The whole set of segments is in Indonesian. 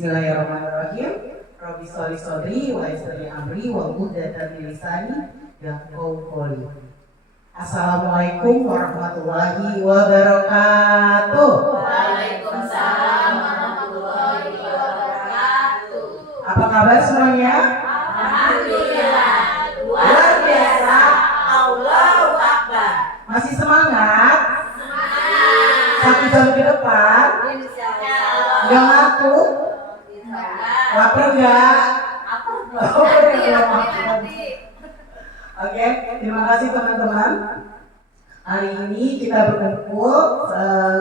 Bismillahirrahmanirrahim. Rabbi sholli sholli wa yassir amri wa uqdatan min lisani yafqahu qawli. Assalamualaikum warahmatullahi wabarakatuh. Waalaikumsalam warahmatullahi wabarakatuh. Apa kabar semuanya? Alhamdulillah, luar biasa. Allahu Akbar. Masih semangat? Semangat. 1 jam ke depan? Insyaallah. Gak ngantuk? Insyaallah. Lapar gak? Nanti. Oke, terima kasih teman-teman. Hari ini kita berkumpul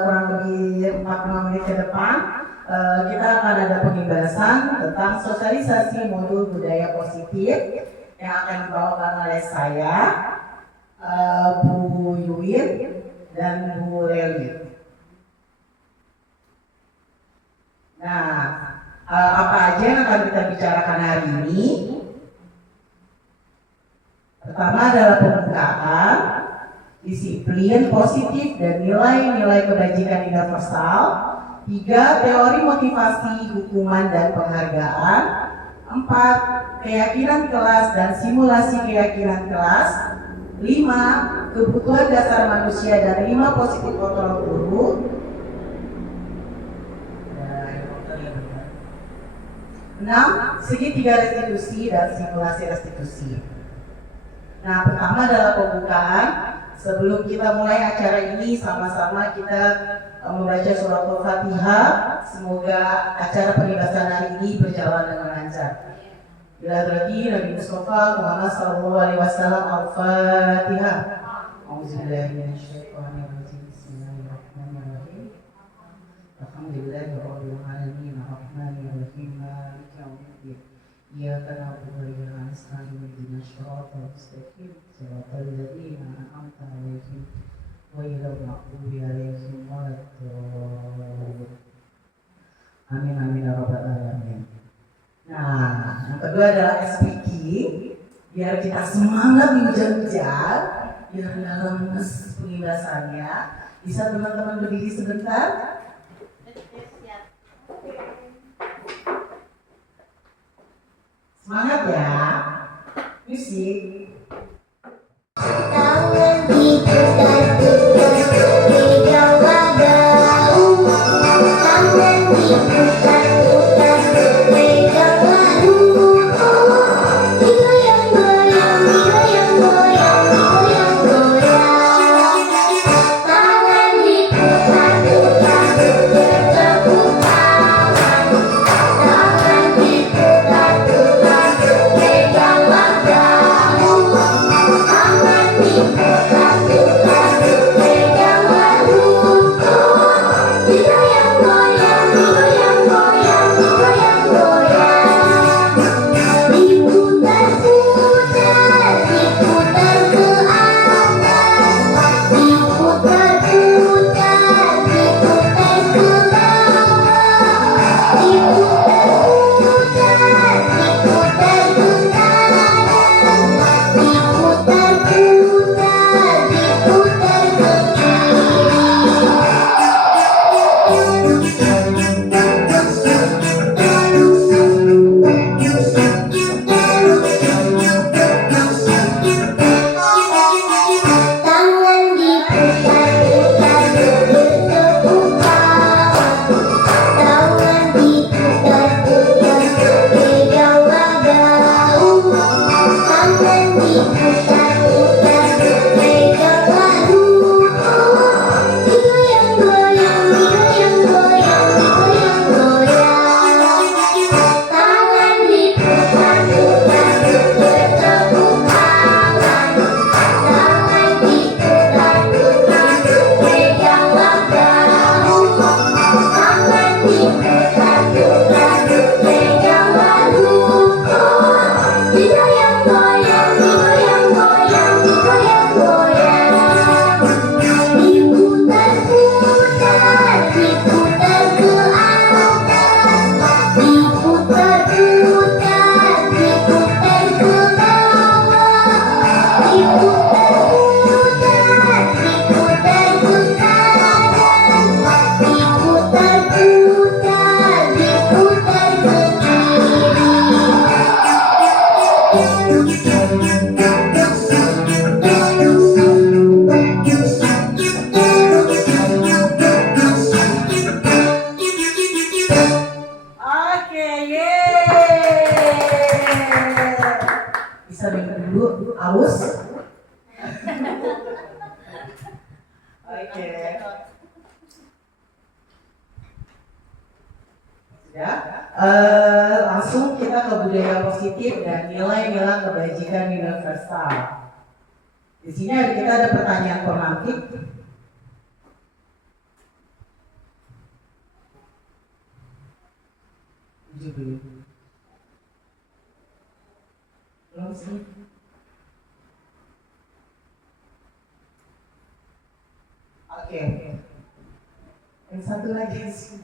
kurang lebih 45 menit ke depan. Kita akan ada pembahasan tentang sosialisasi modul budaya positif yang akan dibawakan oleh saya, Bu Yuwin dan Bu Leli. Nah, apa aja yang akan kita bicarakan hari ini? Pertama adalah pembukaan, disiplin positif dan nilai-nilai kebajikan universal. 3. Teori motivasi, hukuman dan penghargaan. 4. Keyakinan kelas dan simulasi keyakinan kelas. 5. Kebutuhan dasar manusia dan 5 positif kontrol guru. 6. Segitiga restitusi dan simulasi restitusi. Nah, pertama adalah pembukaan. Sebelum kita mulai acara ini, sama-sama kita membaca surat Al-Fatihah. Semoga acara pembebasan hari ini berjalan dengan lancar. Bila terlebih Nabi Mustafa Muhammad SAW. Al-Fatihah. Auzubillahiminasyaitonirrajim. Bismillahirrahmanirrahim. Alhamdulillahirabbil alamin. Arrahmanirrahim. Maliki yaumiddin. Iyyaka na'budu wa iyyaka nasta'in. Ihdinas siratal mustaqim. Siratal ladzina an'amta 'alaihim ghairil maghdubi 'alaihim waladdallin. Amin amin ya rabbal alamin. Nah, yang kedua adalah SPQ. Biar kita semangat di hujan-hujan, biar nggak lemes pengibasannya. Bisa teman-teman berdiri sebentar? Semangat ya. Musik. Tangan diputar-putar, pegang daun. Tangan diputar-putar, pegang daun. Digoyang-goyang, digoyang-goyang, digoyang-goyang. Tangan diputar-putar, bertepuk tangan. Tangan diputar-putar, peganglah daun. Oke. Sudah. Langsung kita ke budaya positif dan nilai-nilai kebajikan universal. Di sini kita ada pertanyaan pemantik. Belum sih. Oke. Yang satu lagi sih.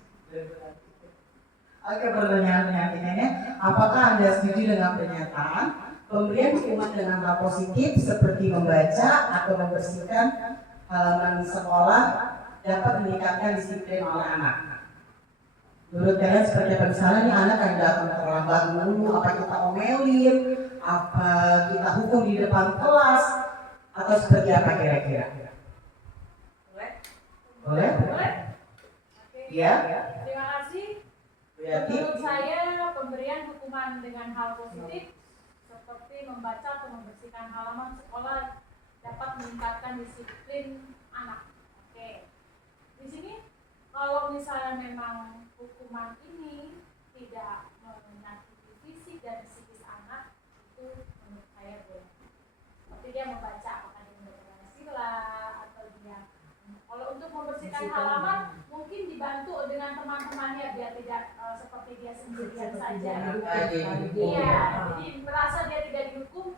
Oke, pertanyaan-pertanyaannya, apakah Anda setuju dengan pernyataan pemberian hukuman dengan hal positif seperti membaca atau membersihkan halaman sekolah dapat meningkatkan disiplin oleh anak? Menurut kalian seperti apa? Misalnya nih anak yang datang terlambat dulu, apa kita omelin, apa kita hukum di depan kelas, atau seperti apa kira-kira? Boleh? Iya? Terima kasih. Berarti Menurut saya pemberian hukuman dengan hal positif seperti membaca atau membersihkan halaman sekolah dapat meningkatkan disiplin anak. Oke. Di sini kalau misalnya memang hukuman ini tidak menyakiti fisik dan psikis anak, itu menurut saya boleh. Seperti dia membaca, apakah dia membaca sila atau dia kalau untuk membersihkan halaman mungkin dibantu dengan teman-temannya biar tidak seperti dia sendirian saja. Iya, jadi merasa dia tidak dihukum,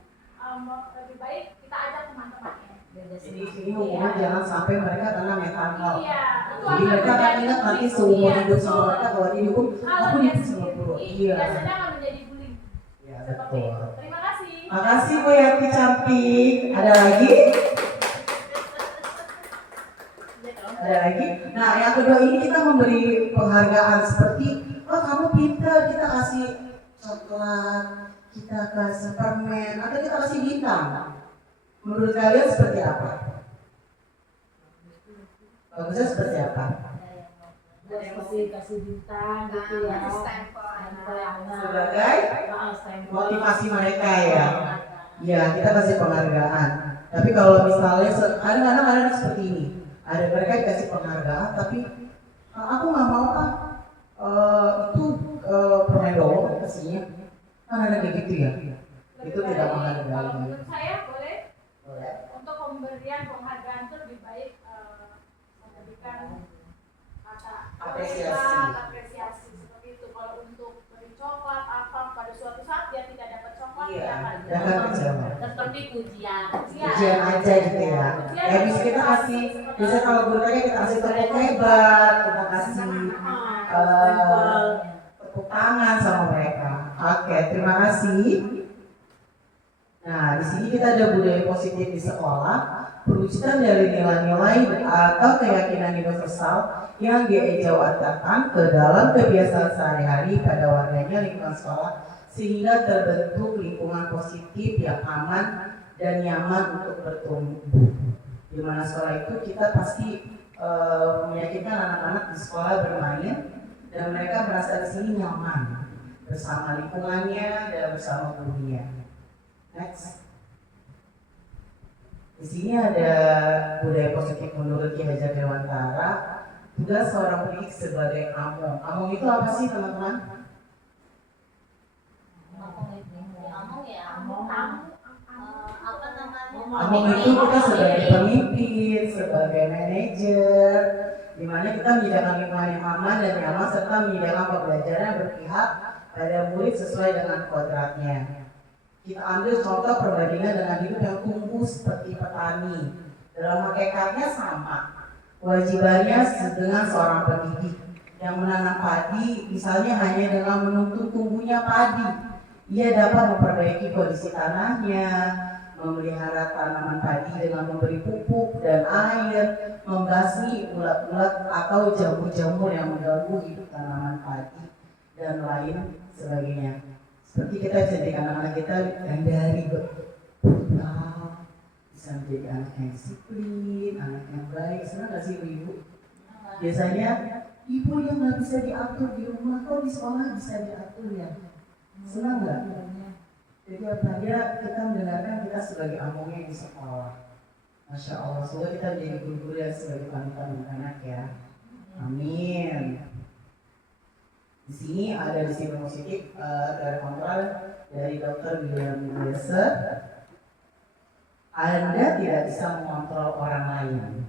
lebih baik kita ajak teman-temannya. jadi ini hukuman jangan sampai mereka kena mental health. Iya, Jadi mereka akan ingat nanti seumur hidup sama mereka kalau dihukum aku dihukum sama guru. Iya. Biasanya akan menjadi bullying. Iya Seperti betul. itu. Terima kasih. Makasih Bu Yati cantik. Ada lagi? Ada lagi? Nah yang kedua ini kita memberi penghargaan seperti oh kamu pintar, kita kasih coklat, kita kasih permen, atau kita kasih bintang. Menurut kalian seperti apa? Bagusnya seperti apa? Kasih bintang gitu ya. Sebagai motivasi mereka ya. Ya kita kasih penghargaan. Tapi kalau misalnya ada anak-anak seperti ini, ada mereka dikasih penghargaan, tapi aku nggak mau itu permen doang kasihnya. Kan ada kayak gitu ya. Itu tidak menghargai. Kalau menurut saya boleh. Boleh. Untuk pemberian penghargaan itu lebih baik memberikan kata apresiasi seperti itu. Kalau untuk beri coklat apa pada suatu saat dia tidak dapat coklat, Iya, dia jangan kecewa. Seperti pujian. Ujian aja gitu ya. Ya bisa kita kasih, bisa kalau guru kita kasih tepuk hebat, kita kasih tepuk tangan sama mereka. Oke, terima kasih. Nah, di sini kita ada budaya positif di sekolah, perwujudan dari nilai-nilai atau keyakinan universal yang diejawantahkan ke dalam kebiasaan sehari-hari pada warganya lingkungan sekolah, sehingga terbentuk lingkungan positif yang aman dan nyaman untuk bertumbuh. Di mana sekolah itu kita pasti meyakinkan anak-anak di sekolah bermain dan mereka merasa di sini nyaman bersama lingkungannya dan bersama gurunya. Next. Di sini ada budaya positif menurut Ki Hajar Dewantara. Tugas seorang pendidik sebagai among. Among itu apa sih teman-teman? Apa namanya? Among itu kita sebagai pemimpin, sebagai manajer, di mana kita menyediakan lingkungan yang aman dan nyaman serta menyediakan pembelajaran yang berpihak pada murid sesuai dengan kodratnya. Kita ambil contoh perbandingan dengan hidup yang tumbuh seperti petani. Dalam hakikatnya sama. Kewajibannya dengan seorang pendidik yang menanam padi, misalnya hanya dengan menuntun tumbuhnya padi. Ia dapat memperbaiki kondisi tanahnya, memelihara tanaman padi dengan memberi pupuk dan air, membasmi ulat-ulat atau jamur-jamur yang mengganggu hidup tanaman padi, dan lain sebagainya. Seperti kita jadikan anak-anak kita yang dari berbekal, bisa menjadi anak yang disiplin, anak yang baik. Senang gak sih ibu? Biasanya ibu yang gak bisa diatur di rumah, kok di sekolah bisa diatur ya? Senang gak? Jadi apalagi kita mendengarkan kita sebagai amongnya di sekolah. Masya Allah, semoga kita menjadi guru-guru yang sebagai panutan anak ya. Amin. Di sini ada disiplin positif dari kontrol dari Dr. William Glasser. Anda tidak bisa mengontrol orang lain.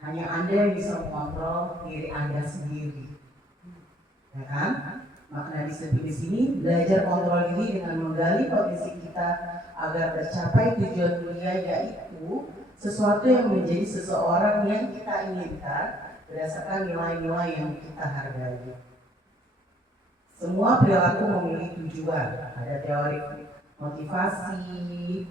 Hanya Anda yang bisa mengontrol diri Anda sendiri. Ya kan? Makna disiplin di sini belajar kontrol diri dengan menggali potensi kita agar tercapai tujuan mulia, yaitu sesuatu yang menjadi seseorang yang kita inginkan berdasarkan nilai-nilai yang kita hargai. Semua perilaku memiliki tujuan. Ada teori motivasi,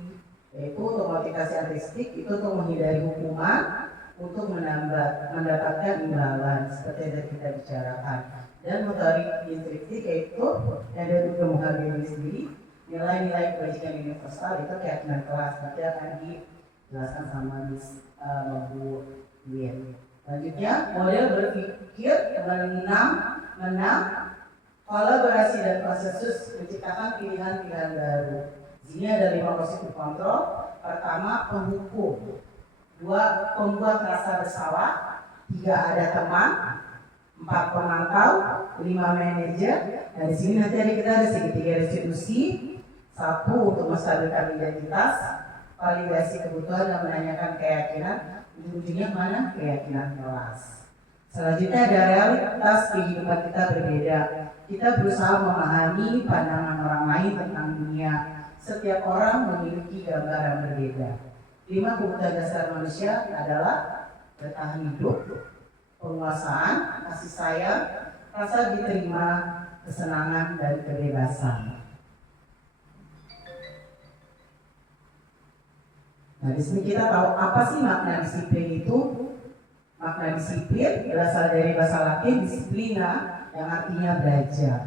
yaitu untuk motivasi artistik itu untuk menghindari hukuman, untuk mendapatkan imbalan seperti yang kita bicarakan. Dan motorik instruktif yaitu yang ada untuk menghargai diri sendiri, nilai-nilai kebajikan universal itu keyakinan kelas. Nanti akan dijelaskan sama Miss Bu Wien. Selanjutnya model berpikir menang, kolaborasi dan konsensus menciptakan pilihan-pilihan baru. Di sini ada 5 positif kontrol. Pertama, penghukum. 2, pembuat rasa bersalah. 3, ada teman. 4, pemantau. 5, manajer. Nah, di sini nanti kita ada segitiga restitusi. 1, untuk menstabilkan identitas. Validasi kebutuhan dan menanyakan keyakinan. Ujung-ujungnya mana? Keyakinan kelas. Selanjutnya ada realitas kehidupan kita berbeda. Kita berusaha memahami pandangan orang lain tentang dunia. Setiap orang memiliki gambaran berbeda. 5 kebutuhan dasar manusia adalah bertahan hidup, penguasaan, kasih sayang, rasa diterima, kesenangan, dan kebebasan. Nah, di sini kita tahu apa sih makna disiplin itu. Makna disiplin berasal dari bahasa Latin disiplina yang artinya belajar.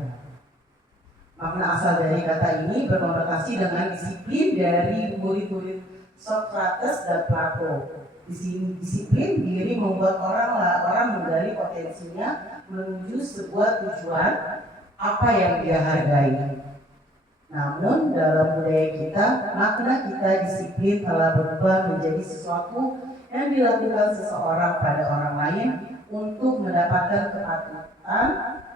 Makna asal dari kata ini berkonotasi dengan disiplin dari murid-murid Socrates dan Plato. Di sini disiplin diri membuat orang menggali potensinya menuju sebuah tujuan apa yang dia hargai. Namun dalam budaya kita, makna kita disiplin telah berubah menjadi sesuatu yang dilakukan seseorang pada orang lain untuk mendapatkan kepatuhan.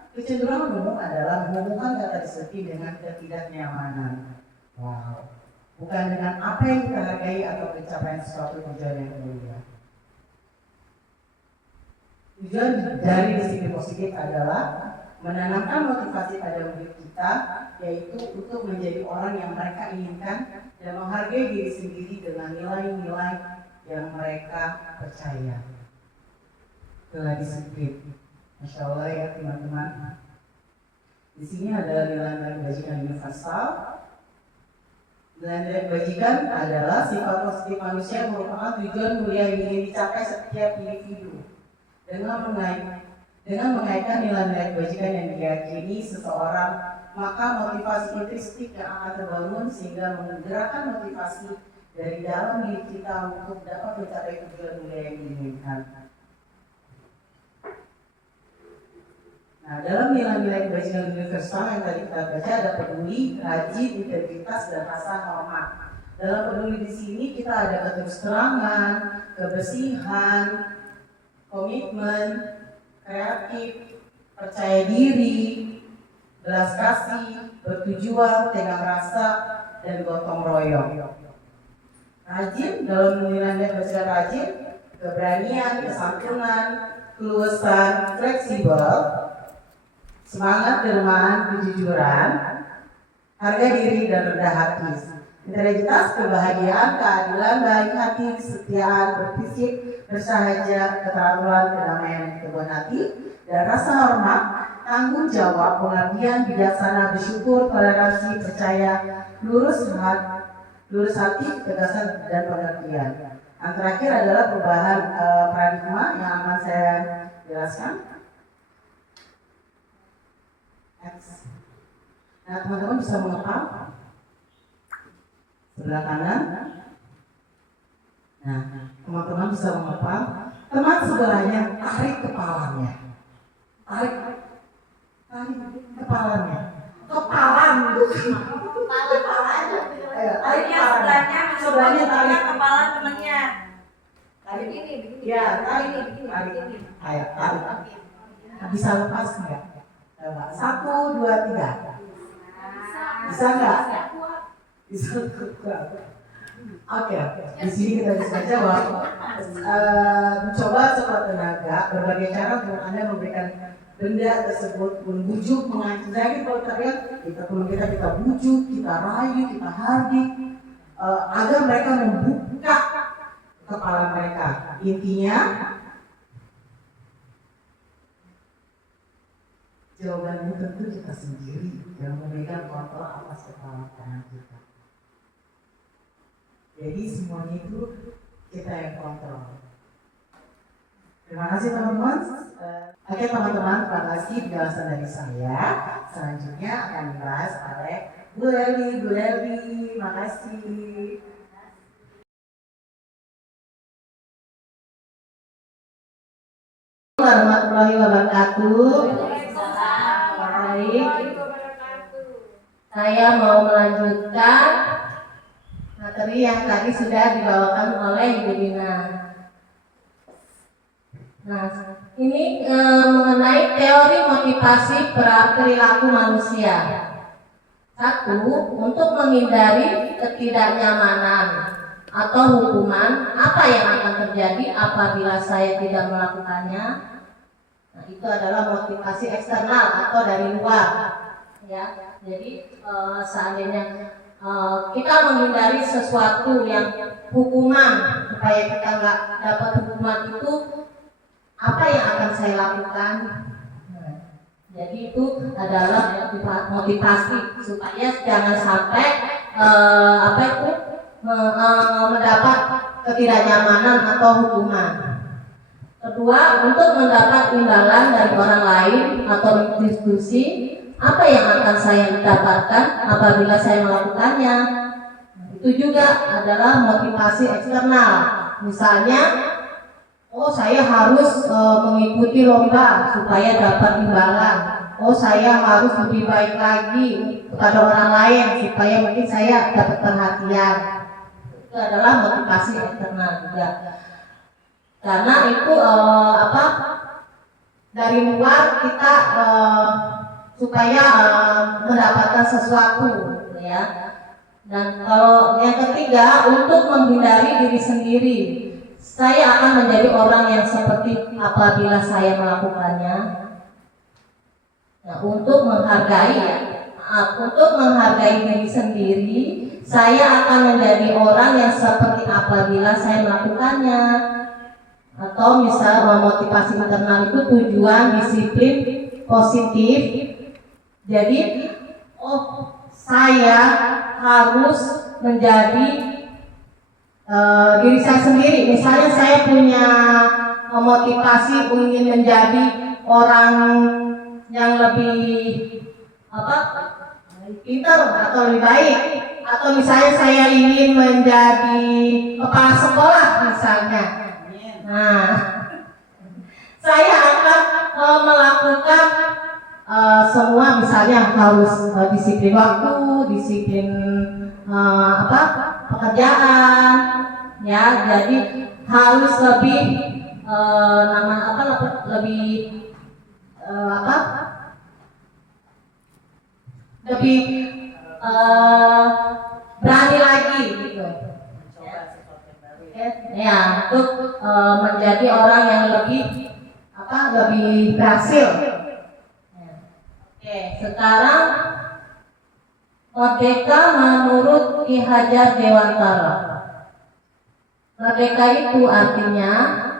Kecenderungan umum adalah menghubungkan kata disiplin dengan ketidaknyamanan. Wow. Bukan dengan apa yang kita hargai atau pencapaian sesuatu tujuan yang mulia. Tujuan dari disiplin positif adalah menanamkan motivasi pada murid kita, yaitu untuk menjadi orang yang mereka inginkan dan menghargai diri sendiri dengan nilai-nilai yang mereka percaya. Itulah disiplin. Masya Allah ya teman-teman. Di sini ada nilai-nilai kebajikan universal. Nilai-nilai kebajikan adalah sifat positif manusia yang merupakan tujuan mulia yang ingin dicapai setiap individu. Dengan mengaitkan nilai-nilai kebajikan yang diyakini seseorang, maka motivasi intrinsik yang akan terbangun sehingga menggerakkan motivasi dari dalam diri kita untuk dapat mencapai tujuan mulia yang diinginkan. Nah, dalam nilai-nilai kebajikan universal yang tadi kita baca ada peduli, rajin, integritas, dan rasa hormat. Dalam peduli di sini kita ada keterus-terangan, kebersihan, komitmen, kreatif, percaya diri, belas kasih, bertujuan, tenggang rasa, dan gotong royong. Rajin, dalam nilai-nilai kebajikan rajin, keberanian, kesantunan, keluasan, fleksibel, semangat, dermawan, kejujuran, harga diri, dan rendah hati. Integritas, kebahagiaan, keadilan, baik hati, kesetiaan, berfisik, bersahaja, keterampilan, kedamaian, keteguhan hati, dan rasa hormat, tanggung jawab, pengabdian, bijaksana, bersyukur, toleransi, percaya, lurus hati, ketegasan, dan pengertian. Yang terakhir adalah perubahan paradigma yang akan saya jelaskan. Nah, teman-teman bisa mengepal sebelah kanan. Nah, teman-teman bisa mengepal. Teman sebelahnya tarik kepalanya. Tarik kepalanya. Ayo, tarik yang sebelahnya, Sebelahnya tarik. kepala temennya. Tarik. Begini, begini. Ya, tarik. Begini, Tarik. begini. Ayo, tarik. Bisa lepas nggak? Coba. 1, 2, 3. Bisa nggak? Bisa kuat. Oke. Di sini kita bisa jawab. Mencoba sekuat tenaga berbagai cara untuk Anda memberikan benda tersebut, membujuk, mengancam. Jadi kalau terlihat kita bujuk, kita rayu, kita hardik, agar mereka membuka kepala mereka. Intinya jawabannya tentu kita sendiri yang memegang kontrol atas kepala tangan kita. Jadi semuanya itu kita yang kontrol. Terima kasih teman-teman. Oke teman-teman, terima kasih penjelasan dari saya. Selanjutnya akan dibahas oleh Bu Leli. Bu Leli, makasih. Warahmatullahi wabarakatuh. Baik, saya mau melanjutkan materi yang tadi sudah dibawakan oleh Ibu Dina. Nah, ini mengenai teori motivasi perilaku manusia. 1. Untuk menghindari ketidaknyamanan atau hukuman, apa yang akan terjadi apabila saya tidak melakukannya? Nah, itu adalah motivasi eksternal atau dari luar. Ya, jadi seandainya kita menghindari sesuatu yang hukuman supaya kita nggak dapat hukuman itu, apa yang akan saya lakukan? Jadi itu adalah motivasi supaya jangan sampai mendapat ketidaknyamanan atau hukuman. Kedua, untuk mendapat imbalan dari orang lain atau institusi, apa yang akan saya dapatkan apabila saya melakukannya? Itu juga adalah motivasi eksternal. Misalnya, saya harus mengikuti lomba supaya dapat imbalan. Saya harus lebih baik lagi kepada orang lain supaya mungkin saya dapat perhatian. Itu adalah motivasi eksternal juga. Karena itu dari luar kita supaya mendapatkan sesuatu, ya. Dan kalau yang ketiga, untuk menghindari diri sendiri. Saya akan menjadi orang yang seperti apabila saya melakukannya. Nah, untuk menghargai diri sendiri, saya akan menjadi orang yang seperti apabila saya melakukannya. Atau misal motivasi internal itu tujuan, disiplin, positif. Jadi, saya harus menjadi diri saya sendiri. Misalnya saya punya motivasi ingin menjadi orang yang lebih pintar atau lebih baik, atau misalnya saya ingin menjadi kepala sekolah misalnya. Nah, saya akan melakukan semua, misalnya harus disiplin waktu, disiplin pekerjaan, ya. Jadi harus lebih lebih berani lagi gitu. Ya, untuk menjadi orang yang lebih berhasil. Oke, sekarang merdeka menurut Ki Hajar Dewantara. Merdeka itu artinya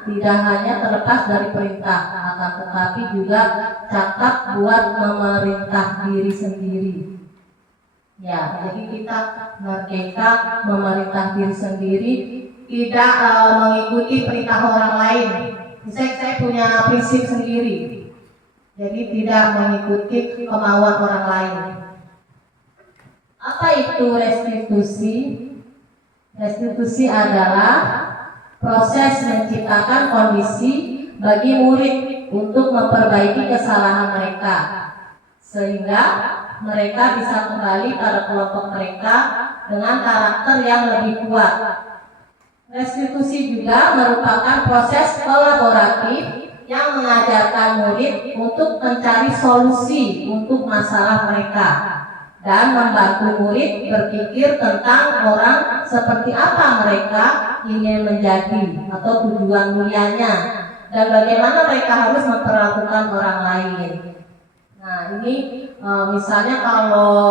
tidak hanya terlepas dari perintah, akan tetapi juga cakap buat memerintah diri sendiri. Ya, jadi kita merdeka memerintah diri sendiri, tidak mengikuti perintah orang lain. Misalnya saya punya prinsip sendiri, jadi tidak mengikuti kemauan orang lain. Apa itu restitusi? Restitusi adalah proses menciptakan kondisi bagi murid untuk memperbaiki kesalahan mereka, sehingga mereka bisa kembali pada kelompok mereka dengan karakter yang lebih kuat. Restitusi juga merupakan proses kolaboratif yang mengajarkan murid untuk mencari solusi untuk masalah mereka dan membantu murid berpikir tentang orang seperti apa mereka ingin menjadi atau tujuan mulianya dan bagaimana mereka harus memperlakukan orang lain. Nah, ini misalnya kalau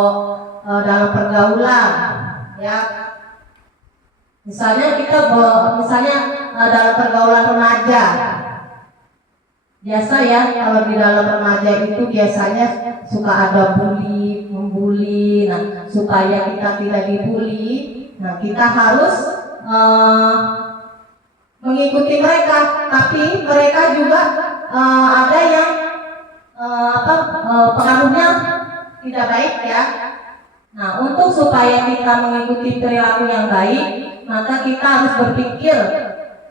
dalam pergaulan, ya, misalnya dalam pergaulan remaja, biasa ya kalau di dalam remaja itu biasanya suka ada membuli. Nah, supaya kita tidak dibully, nah kita harus mengikuti mereka, tapi mereka juga ada yang pengaruhnya tidak baik ya. Nah, untuk supaya kita mengikuti perilaku yang baik, maka kita harus berpikir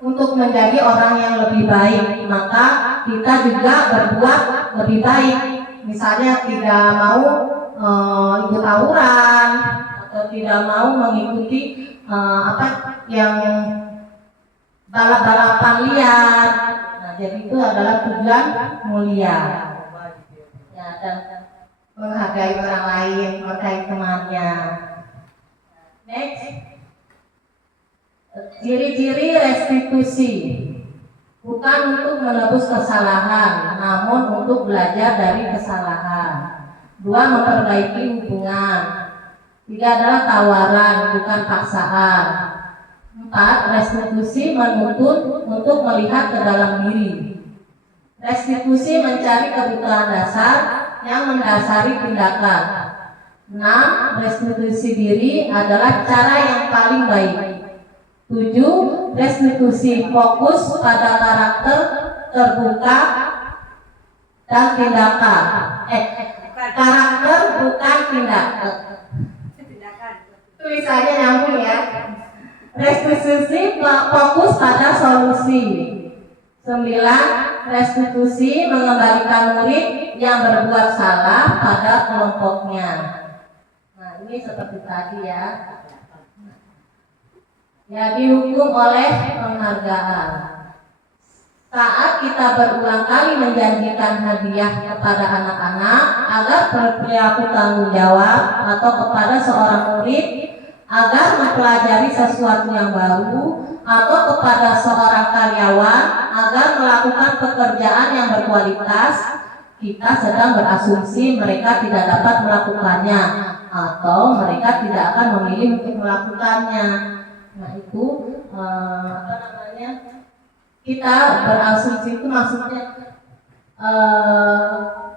untuk menjadi orang yang lebih baik. Maka kita juga berbuat lebih baik. Misalnya tidak mau ikut tawuran atau tidak mau mengikuti yang balap-balapan liar. Nah, jadi itu adalah tujuan mulia. Ya, dan menghargai orang lain, menghargai temannya. Next, ciri-ciri restitusi bukan untuk menebus kesalahan, namun untuk belajar dari kesalahan. 2, memperbaiki hubungan. 3 adalah tawaran, bukan paksaan. 4, restitusi menuntut untuk melihat ke dalam diri. Restitusi mencari kebutuhan dasar yang mendasari tindakan. 6, restitusi diri adalah cara yang paling baik. 7, restitusi fokus pada karakter terbuka dan tindakan. Karakter bukan tindakan. Tulisannya nyambung ya. Restitusi fokus pada solusi. 9, restitusi mengembalikan murid yang berbuat salah pada kelompoknya. Nah, ini seperti tadi ya. Ya, dihukum oleh penghargaan. Saat kita berulang kali menjanjikan hadiah kepada anak-anak agar berperilaku tanggung jawab atau kepada seorang murid agar mempelajari sesuatu yang baru atau kepada seorang karyawan agar melakukan pekerjaan yang berkualitas, kita sedang berasumsi mereka tidak dapat melakukannya atau mereka tidak akan memilih untuk melakukannya. Nah, itu kita berasumsi itu maksudnya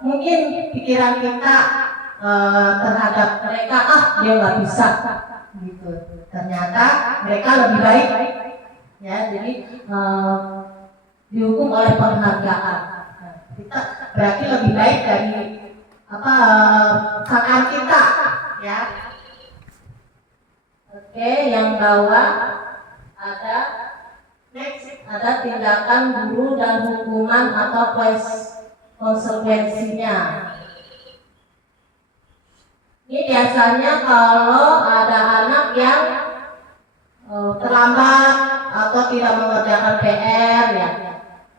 mungkin pikiran kita terhadap mereka, dia nggak bisa gitu. Ternyata mereka lebih baik ya, jadi dihukum oleh penghargaan. Kita berarti lebih baik dari pasangan kita ya. Oke, yang bawah ada tindakan guru dan hukuman atau konsekuensinya. Ini biasanya kalau ada anak yang terlambat atau tidak mengerjakan PR ya,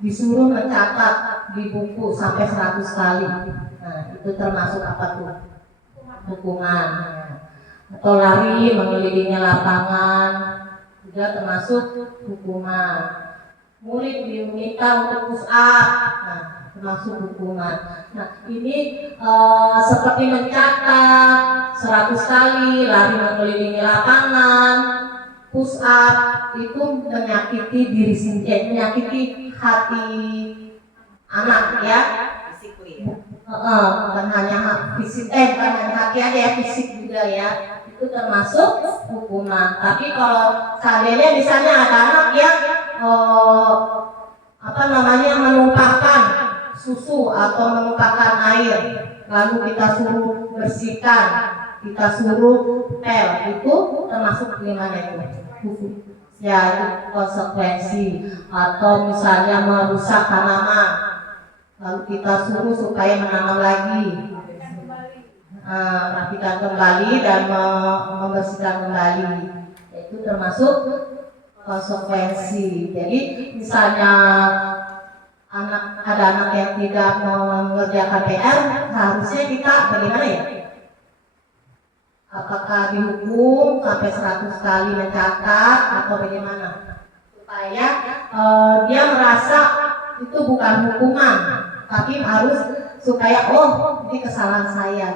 disuruh mencatat di buku sampai 100 kali. Nah, itu termasuk apa tuh? Hukuman. Atau lari mengelilingi lapangan juga termasuk hukuman. Murid diminta untuk push up, nah, termasuk hukuman. Nah, ini seperti mencatat 100 kali, lari mengelilingi lapangan, push up, itu menyakiti diri sendiri, menyakiti hati anak ya. Bukan hanya fisik, bukan hanya hati aja ya, fisik juga ya. Itu termasuk hukuman. Tapi kalau seandainya misalnya ada anak yang menumpahkan susu atau menumpahkan air, lalu kita suruh bersihkan, kita suruh pel, itu termasuk gimana itu? Hukum. Ya, itu konsekuensi. Atau misalnya merusak tanaman, lalu kita suruh supaya menanam lagi. merapikan kembali dan membersihkan kembali. Itu termasuk konsekuensi. Jadi misalnya ada anak yang tidak mengerjakan PR, harusnya kita bagaimana ya? Apakah dihukum sampai 100 kali mencatat atau bagaimana? Supaya dia merasa itu bukan hukuman, tapi harus supaya ini kesalahan saya.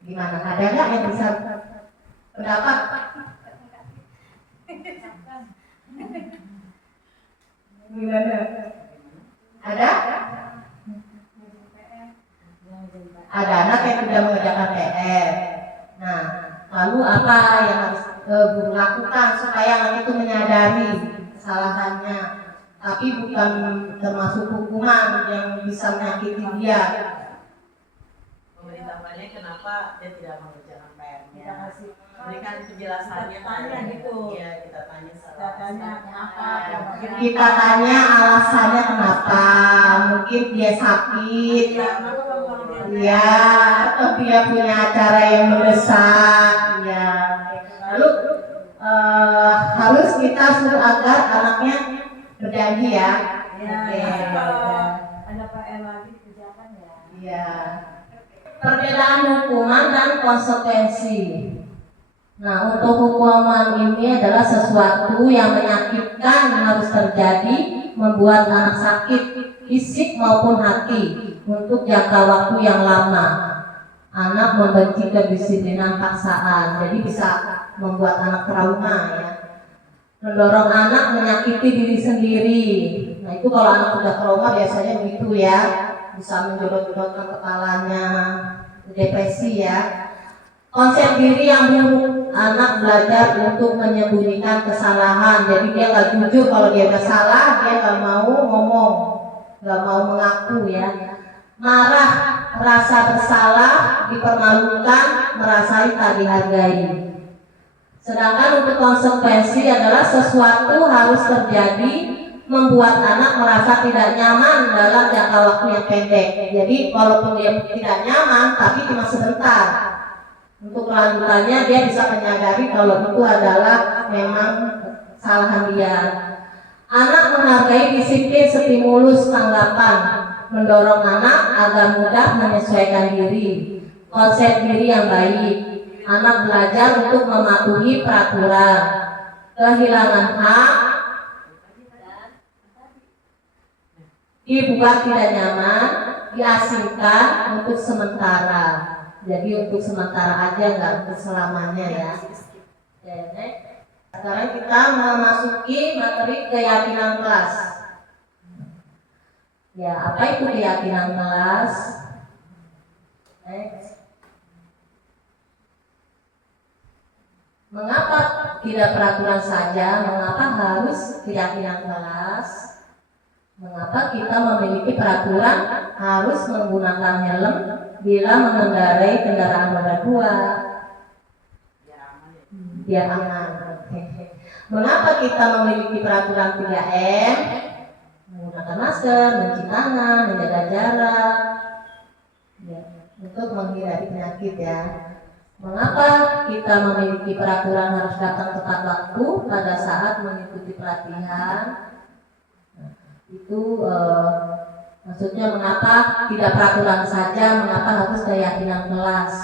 Gimana? Ada nggak yang bisa pendapat? Gimana? Ada? Ada anak yang tidak mengerjakan PR. Nah, lalu apa yang harus guru lakukan supaya anak itu menyadari kesalahannya, tapi bukan termasuk hukuman yang bisa menyakiti dia. Memberitahukannya kenapa dia tidak mengerjakan PR-nya. Berikan penjelasannya, tanya gitu. Iya, kita tanya kenapa. Kita tanya alasannya kenapa. Mungkin dia sakit. Iya, atau dia punya acara yang mendesak. Iya. Lalu harus kita suruh agar anaknya berjanji ya. Ada PR lagi dikerjakan ya. Iya. Perbedaan hukuman dan konsekuensi. Nah, untuk hukuman ini adalah sesuatu yang menyakitkan harus terjadi, membuat anak sakit fisik maupun hati untuk jangka waktu yang lama. Anak membenci kedisiplinan paksaan, jadi bisa membuat anak trauma ya. Mendorong anak menyakiti diri sendiri. Nah, itu kalau anak sudah trauma biasanya begitu ya, bisa menjodot-jodotkan kepalanya, depresi ya. Konsep diri yang buruk, anak belajar untuk menyembunyikan kesalahan. Jadi dia nggak jujur kalau dia bersalah, dia nggak mau ngomong, nggak mau mengaku ya. Marah, rasa bersalah, dipermalukan, merasa tak dihargai. Sedangkan untuk konsekuensi adalah sesuatu harus terjadi, membuat anak merasa tidak nyaman dalam jangka waktu yang pendek. Jadi walaupun dia tidak nyaman, tapi cuma sebentar. Untuk kelanjutannya dia bisa menyadari kalau itu adalah memang kesalahan dia. Anak menghargai disiplin stimulus tanggapan, mendorong anak agar mudah menyesuaikan diri. Konsep diri yang baik, anak belajar untuk mematuhi peraturan. Kehilangan hak, dibuat tidak nyaman, diasingkan untuk sementara. Jadi untuk sementara aja, nggak untuk selamanya ya. Sekarang kita memasuki materi keyakinan kelas. Ya, apa itu keyakinan kelas? Mengapa tidak peraturan saja? Mengapa harus keyakinan kelas? Mengapa kita memiliki peraturan harus menggunakan helm bila mengendarai kendaraan roda 2? Biar aman. Mengapa kita memiliki peraturan 3M? Menggunakan masker, mencuci tangan, menjaga jarak, ya, untuk menghindari penyakit ya. Mengapa kita memiliki peraturan harus datang tepat waktu pada saat mengikuti pelatihan? Itu maksudnya mengapa tidak peraturan saja, mengapa harus keyakinan kelas?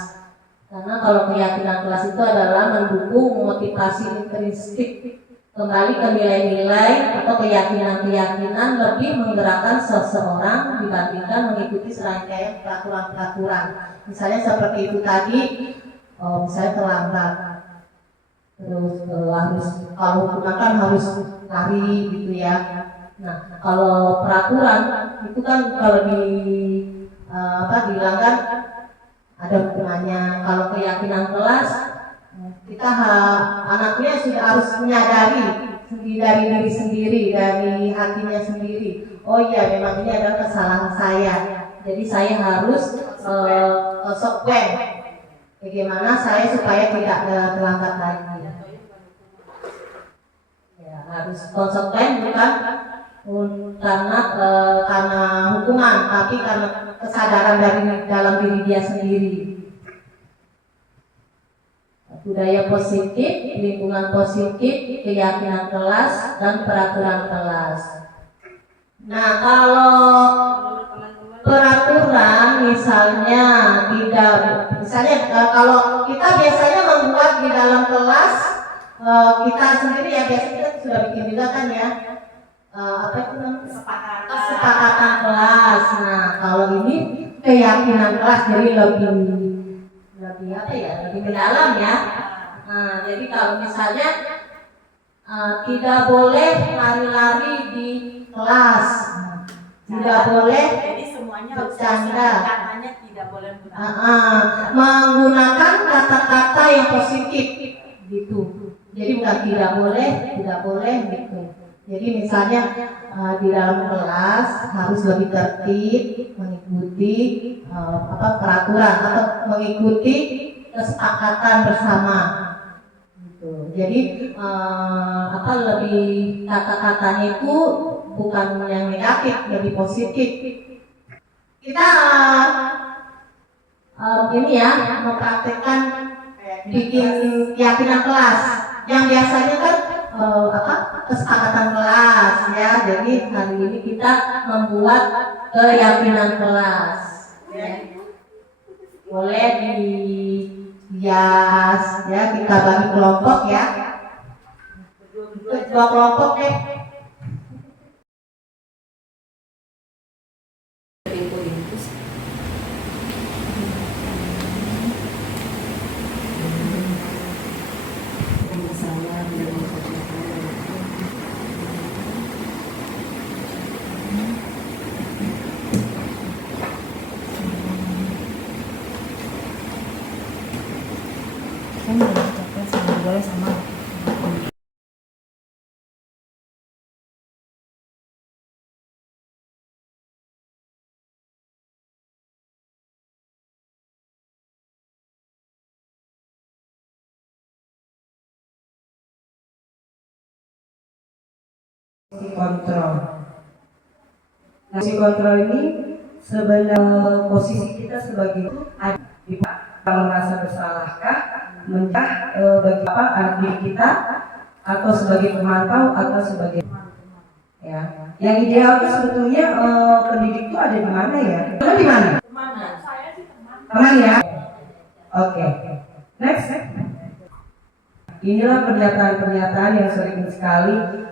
Karena kalau keyakinan kelas itu adalah mendukung motivasi intrinsik, kembali ke nilai-nilai atau keyakinan-keyakinan lebih menggerakkan seseorang dibandingkan mengikuti serangkaian peraturan-peraturan. Misalnya seperti itu tadi, misalnya terlambat, terus harus kalau hukuman kan harus lari gitu ya. Nah, kalau peraturan itu kan kalau dilanggar ada hukumannya. Kalau keyakinan kelas, kita anaknya sudah harus menyadari dari diri sendiri, dari hatinya sendiri. Oh iya, memang ini adalah kesalahan saya. Jadi saya harus konsekuen. Bagaimana saya supaya tidak terlambat lagi? Ya, harus konsekuen bukan karena hukuman, tapi karena kesadaran dari dalam diri dia sendiri. Budaya positif, lingkungan positif, keyakinan kelas, dan peraturan kelas. Nah, kalau peraturan misalnya kalau kita biasanya membuat di dalam kelas, kita sendiri ya biasanya kita sudah bikin juga kan ya, apa itu namanya? Kesepakatan kelas. Nah, kalau ini keyakinan kelas, jadi lebih apa ya, lebih mendalam ya. Nah, jadi kalau misalnya tidak boleh lari-lari di kelas, tidak boleh Jadi semuanya bercanda, katanya tidak boleh menggunakan kata-kata yang positif gitu. Jadi bukan tidak boleh gitu. Jadi misalnya di dalam kelas harus lebih tertib, mengikuti peraturan atau mengikuti kesepakatan bersama. Gitu. Jadi lebih kata-katanya itu bukan yang negatif, lebih positif. Kita ini ya mempraktekkan bikin keyakinan kelas yang biasanya kan kesepakatan kelas ya. Jadi hari ini kita membuat keyakinan kelas ya. Boleh dihias ya, kita bagi kelompok ya, dua kelompok deh. Kontrol. Fungsi kontrol ini sebenarnya posisi kita sebagai kalau merasa bersalahkah, bagi apa anak didik kita, atau sebagai pemantau atau sebagai ya. Yang ideal itu sebetulnya pendidik itu ada di mana ya? Di mana? Saya sih teman. Teman ya. Oke. Next. Inilah pernyataan-pernyataan yang sering sekali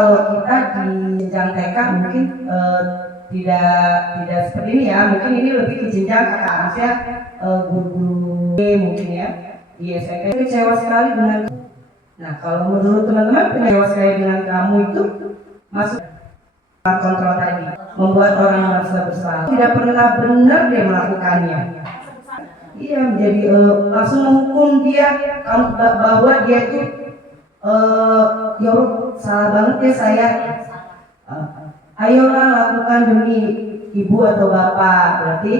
kalau kita di jenjang TK mungkin tidak seperti ini ya, mungkin ini lebih ke jenjang kakak anak ya, guru-guru mungkin ya di SMP. Kecewa sekali dengan. Nah, kalau menurut teman-teman kecewa sekali dengan kamu itu masuk kontrol tadi, membuat orang merasa bersalah, tidak pernah benar dia melakukannya. Iya, menjadi langsung menghukum dia kamu bahwa dia itu ya Allah, salah banget ya saya. Ayolah lakukan demi ibu atau bapak, berarti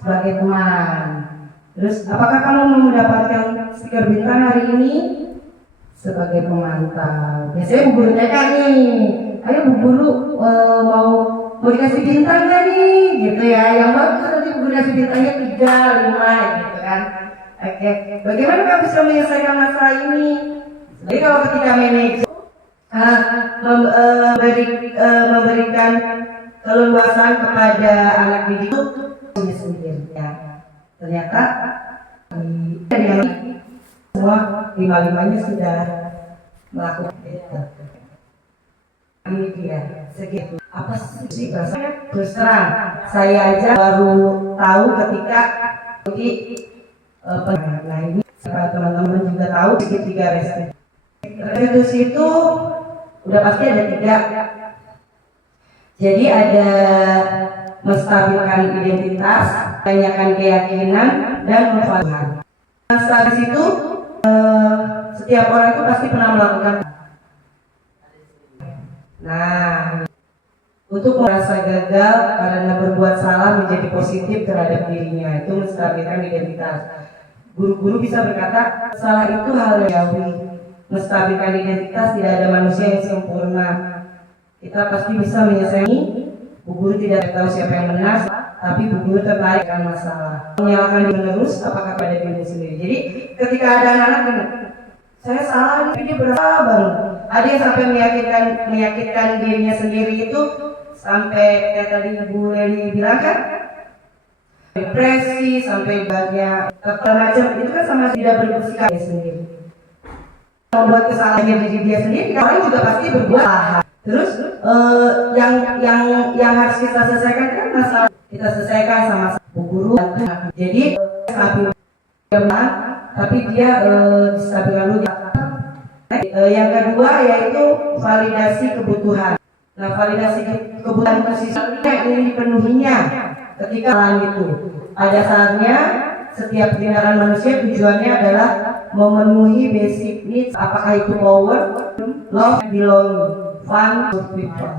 sebagai teman. Terus apakah kamu mau mendapatkan stiker bintang hari ini? Sebagai pemantau. Biasanya bu guru TK nih, ayo bu guru mau dikasih bintang gak nih? Gitu ya, yang bagus nanti bu guru kasih bintangnya 3, 5 gitu kan. Oke, bagaimana kamu bisa menyelesaikan masalah ini? Jadi kalau ketika manajer memberikan keleluasan kepada anak didik itu sendiri ya. Ternyata semua 5-5-nya sudah melakukan itu. Ini dia segitu. Apa sih rasanya? Terus terang, saya aja baru tahu ketika di nah ini teman-teman juga tahu segitiga restitusi. Restitusi itu udah pasti ada 3. Jadi ada menstabilkan identitas, tanyakan keyakinan, dan memvalidasi. Status itu setiap orang itu pasti pernah melakukan. Nah, untuk merasa gagal karena berbuat salah menjadi positif terhadap dirinya, itu menstabilkan identitas. Guru-guru bisa berkata, salah itu hal yang menstabilkan identitas, tidak ada manusia yang sempurna. kita pasti bisa menyelesaikan. Bu guru tidak tahu siapa yang benar, tapi bu guru tertarik dengan masalah. Menyalahkan menerus apakah pada diri sendiri. Jadi ketika ada anak-anak, saya salah, tapi dia berasa baru. Ada yang sampai menyakitkan dirinya sendiri itu sampai kayak tadi Bu Leli bilang kan, depresi sampai banyak macam itu kan sama tidak bersikap dia sendiri. Membuat kesalahannya diri dia sendiri, orang juga pasti berbuat salah. Terus yang harus kita selesaikan kan masalah kita selesaikan sama bu guru. Jadi stabil, tapi dia stabil dulu. Yang kedua yaitu validasi kebutuhan. Nah, validasi kebutuhan posisinya ini dipenuhinya ketika hal itu. Pada saatnya setiap tindakan manusia tujuannya adalah memenuhi basic needs, apakah itu power, love, belonging, fun, people.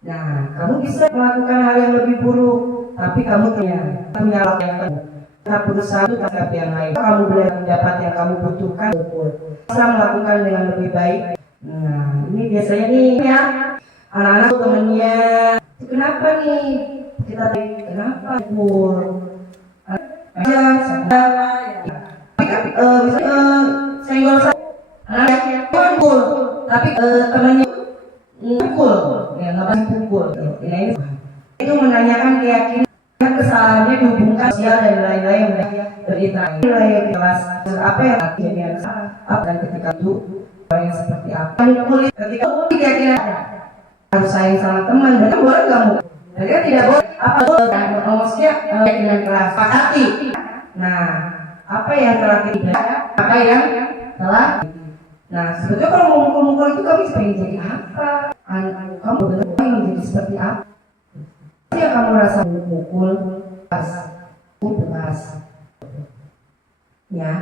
Nah, kamu bisa melakukan hal yang lebih buruk, tapi kamu menyalahkan. Kita berusaha untuk mencapai yang lain. Kamu boleh mendapat yang kamu butuhkan, bisa melakukan dengan lebih baik. Nah, ini biasanya nih ya, anak-anak temennya, kenapa nih? Kita kenapa pur? Aja, tapi kan senggol anaknya pukul, tapi temannya pukul, ya nggak pukul. Ini itu menanyakan keyakinan. Kesalahannya dihubungkan sosial dan lain-lain berinteraksi nilai kelas apa yang akhirnya apa dan ketika itu orang yang seperti apa kulit ketika keyakinan harus sayang sama teman dan boleh kamu mereka tidak boleh apa maksudnya keyakinan kelas sepakati. Nah, apa yang telah tidak apa yang telah nah sebetulnya kalau mau mukul-mukul itu kamu pengen jadi apa kamu benar-benar ingin jadi seperti apa yang kamu rasa mukul pas ya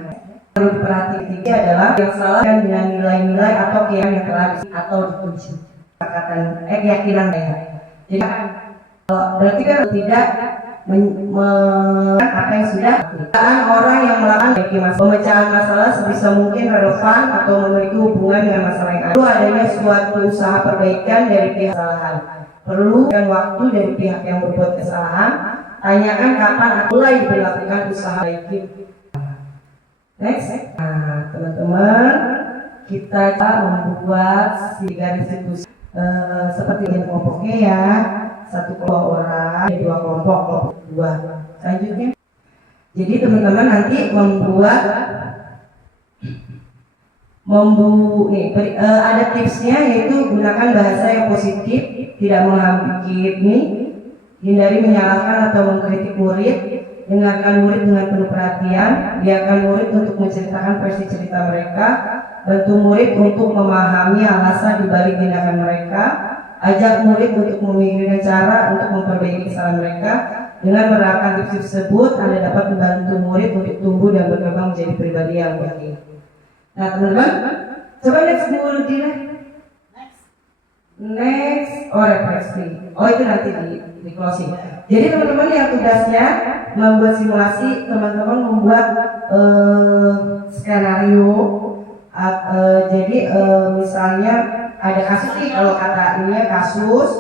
perlu diperhatikan adalah yang salah dengan nilai-nilai atau keyakinan yang telah atau dituju keyakinan saya. Jadi berarti kan tidak apa yang sudah orang yang melakukan pemecahan masalah sebisa mungkin relevan atau memiliki hubungan dengan masalah yang ada. Perlu adanya suatu usaha perbaikan dari pihak kesalahan. Perlu dan waktu dari pihak yang berbuat kesalahan. Tanyakan kapan mulai dilakukan usaha baik. Next, nah teman-teman kita membuat 3 institusi seperti yang kelompoknya ya, 1 kelompok orang, 2 kelompok 2. Selanjutnya, jadi teman-teman nanti membuat ada tipsnya yaitu gunakan bahasa yang positif, tidak menghakimi, hindari menyalahkan atau mengkritik murid, dengarkan murid dengan penuh perhatian, biarkan murid untuk menceritakan versi cerita mereka, bantu murid untuk memahami alasan dibalik tindakan mereka, ajak murid untuk memikirkan cara untuk memperbaiki kesalahan mereka. Dengan menerapkan tips tersebut, Anda dapat membantu murid untuk tumbuh dan berkembang menjadi pribadi yang baik. Nah teman-teman, coba next dulu Dina. Next, refleksi. Itu nanti di closing. Jadi teman-teman yang tugasnya membuat simulasi, teman-teman membuat skenario. Jadi misalnya ada kasus nih, kalau kata ini kasus,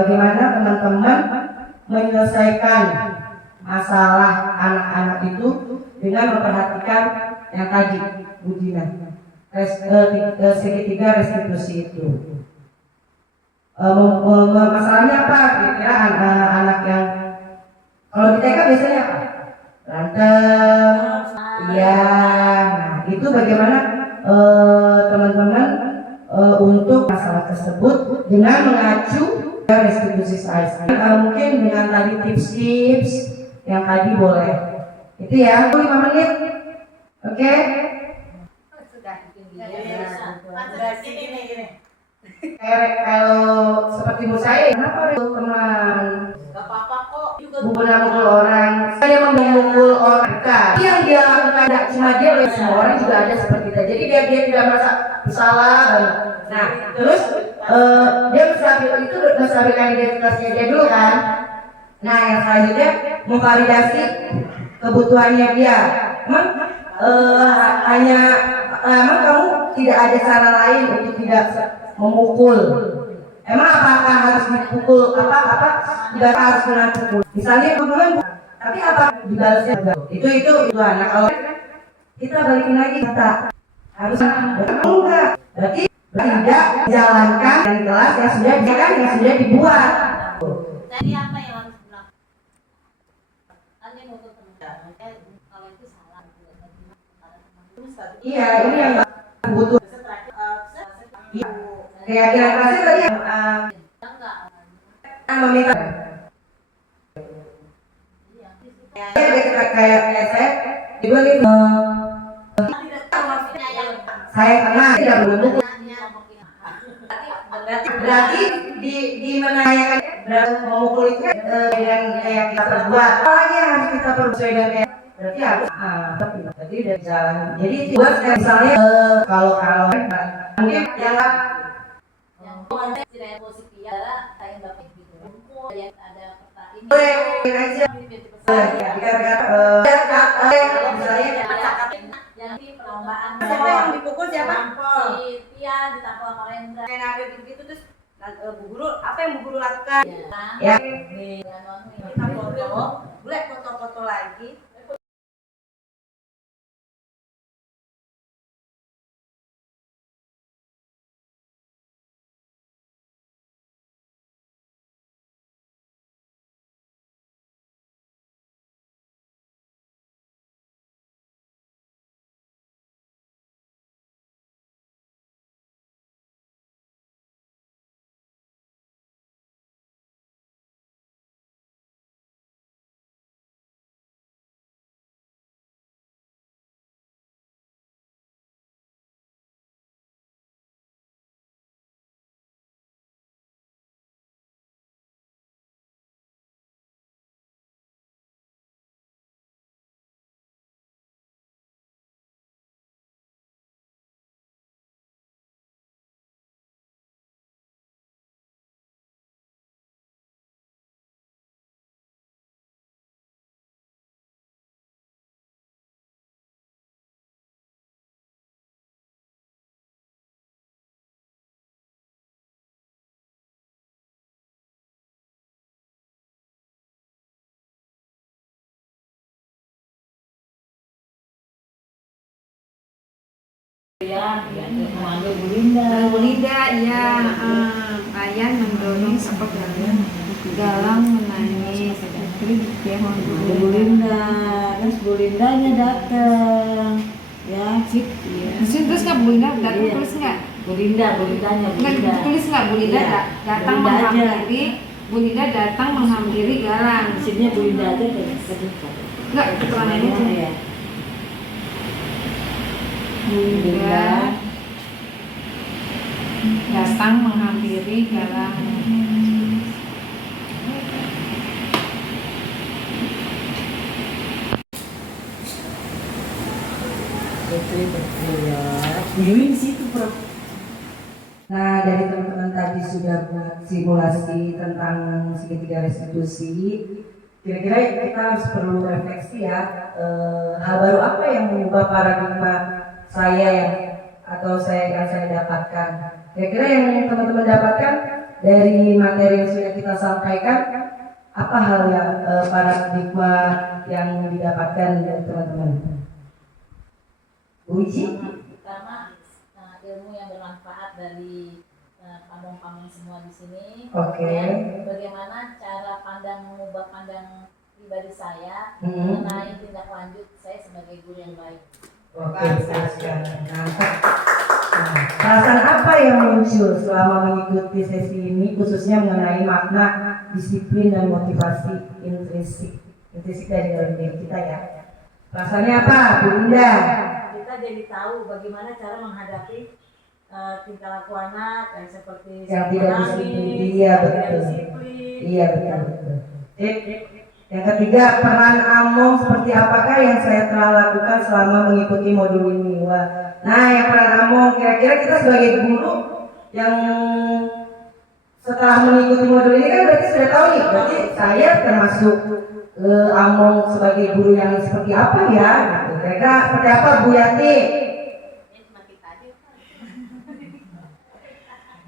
bagaimana teman-teman menyelesaikan masalah anak-anak itu dengan memperhatikan yang tadi Bu Dina, segitiga restitusi itu. Masalahnya apa? Kira-kira anak yang kalau di TK biasanya apa? Berantem, iya. Nah, itu bagaimana teman-teman untuk masalah tersebut dengan mengacu ke restitusi size. Mungkin dengan tadi tips-tips yang tadi boleh. Itu ya, 5 menit. Oke? Sudah gini. Kalau seperti bu saya, kenapa teman? Gak apa-apa kok. Bukan mukul orang, saya memukul orang kan. Yang dia lakukan tidak cuma dia, semua orang juga ada seperti itu. Jadi dia tidak merasa bersalah. Nah, terus dia itu menstabilkan identitasnya dia dulu kan. Nah, yang selanjutnya memvalidasi kebutuhannya dia. Emang emang kamu tidak ada cara lain untuk tidak memukul. Emang apakah harus dipukul tidak harus kena pukul? Misalnya pukulan, tapi apa dibalasnya? Itu anak. Kalau kita balikin lagi kata harus enggak. Berarti tidak jalankan dan kelas yang sudah dibuat. Jadi apa yang harus dilakukan? Ada yang mau teman kalau itu salah. Iya, ini yang butuh. Iya. Keyakinan kelasnya tadi meminta. Kayak saya juga gitu. Saya kenal tidak beruntung. Berarti di menanyakan memukul itu dengan kayak kita perbuat. Apa lagi yang harus kita perbuat dengan kayak berarti harus berarti udah jalan. Jadi buat misalnya kalau mungkin yang tidak positif ya, kayak bapak gitu. Yang ada peta ini. boleh aja. Misalnya yang di perlombaan. Siapa yang dipukul siapa? Si Tia ditampol sama Rendra. Kayak ada gitu terus Bu Guru, apa yang Bu Guru lakukan? ya Kita foto, boleh foto-foto lagi. Bu Linda, ya, Ayan mendorong sepak Galang menangis. Dia mau Bu Linda, terus Bu Lindanya datang, ya, sip. terus nggak Bu Linda datang tulis nggak? Bu Lindanya, Bu Nggak Linda. tulis nggak Bu Linda Iya. datang Bu Linda aja. menghampiri Bu Linda datang menghampiri Galang. Sipnya Bu Linda aja kan. Nggak keterangan itu. Ya. Bu Linda datang menghampiri Galang. Viewing situ, Prof. Nah, dari teman-teman tadi sudah buat simulasi tentang segitiga restitusi. Kira-kira kita harus perlu refleksi ya, hal baru apa yang mengubah paradigma saya yang saya dapatkan. Kira-kira yang teman-teman dapatkan dari materi yang sudah kita sampaikan, apa hal yang paradigma yang didapatkan dari teman-teman? Uji? Pertama, ilmu yang bermanfaat dari pamong-pamong semua di sini. Oke. Dan bagaimana cara mengubah pandang pribadi saya mengenai tindak lanjut saya sebagai guru yang baik. Oke, betul sekali. Nah, perasaan apa yang muncul selama mengikuti sesi ini, khususnya mengenai makna disiplin dan motivasi intrinsik dari dalam diri kita ya? Perasaannya apa, Bu Linda? Kita jadi tahu bagaimana cara menghadapi tingkah laku anak yang seperti Yang tidak disiplin. Iya, betul. Iya, betul. Yang ketiga, peran Among seperti apakah yang saya telah lakukan selama mengikuti modul ini? Wah. Nah, yang peran Among, kira-kira kita sebagai guru yang setelah mengikuti modul ini kan berarti sudah tahu nih, berarti saya termasuk Among sebagai guru yang seperti apa ya? Gitu. Kira-kira seperti apa, Bu Yati?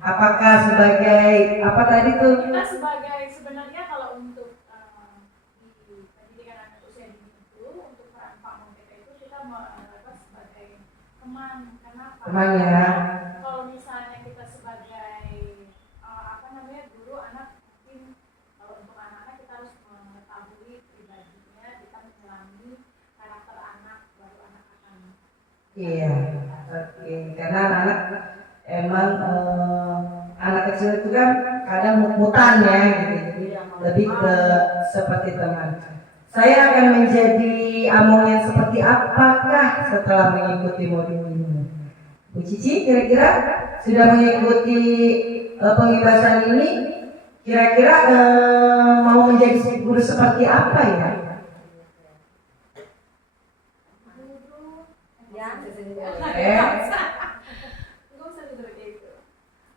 Apakah sebagai apa tadi tuh? Kita sebagai sebenarnya kalau untuk di pendidikan anak usia dini itu untuk peran Pak Monteka itu kita menganggap sebagai teman. Kenapa? Teman ya. Kalau misalnya kita sebagai apa namanya guru anak, mungkin kalau untuk anak-anak kita harus mengetahui pribadinya, kita menyelami karakter anak, baru anak akan. Iya, oke. Karena anak emang anak kecil itu kan kadang mut-mutan ya, gitu. Jadi lebih ke seperti teman. Saya akan menjadi among yang seperti apakah setelah mengikuti modul ini? Bu Cici kira-kira sudah mengikuti pembebasan ini, kira-kira mau menjadi guru seperti apa ya?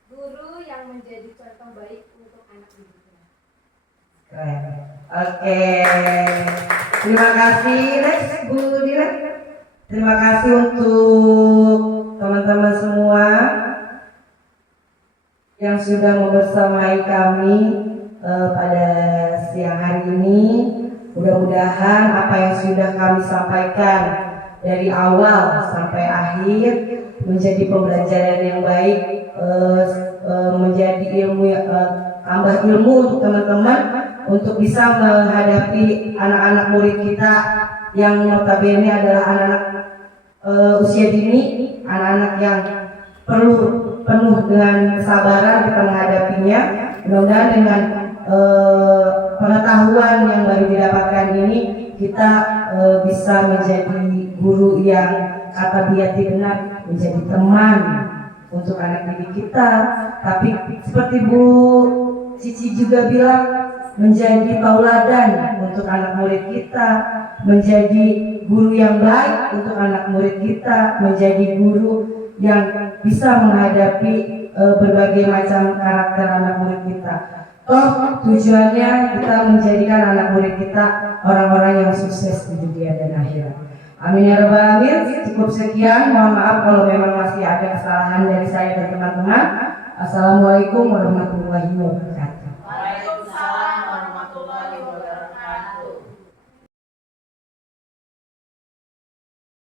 Guru yang menjadi contoh baik untuk anak didiknya. Keren. Oke. Terima kasih, next Bu Dira. Terima kasih untuk teman-teman semua yang sudah membersamai kami pada siang hari ini. Mudah-mudahan apa yang sudah kami sampaikan dari awal sampai akhir menjadi pembelajaran yang baik, menjadi ilmu tambah ilmu untuk teman-teman untuk bisa menghadapi anak-anak murid kita yang notabene adalah anak-anak usia dini, anak-anak yang perlu penuh dengan kesabaran kita menghadapinya. Mudah-mudahan dengan pengetahuan yang baru didapatkan ini kita bisa menjadi guru yang kata Biati benar, menjadi teman untuk anak didik kita. Tapi seperti Bu Cici juga bilang, menjadi tauladan untuk anak murid kita, menjadi guru yang baik untuk anak murid kita, menjadi guru yang bisa menghadapi berbagai macam karakter anak murid kita. Toh tujuannya kita menjadikan anak murid kita orang-orang yang sukses di dunia dan akhirat. Amin ya rabbal alamin. Cukup sekian. Mohon maaf kalau memang masih ada kesalahan dari saya dan teman-teman. Assalamualaikum warahmatullahi wabarakatuh.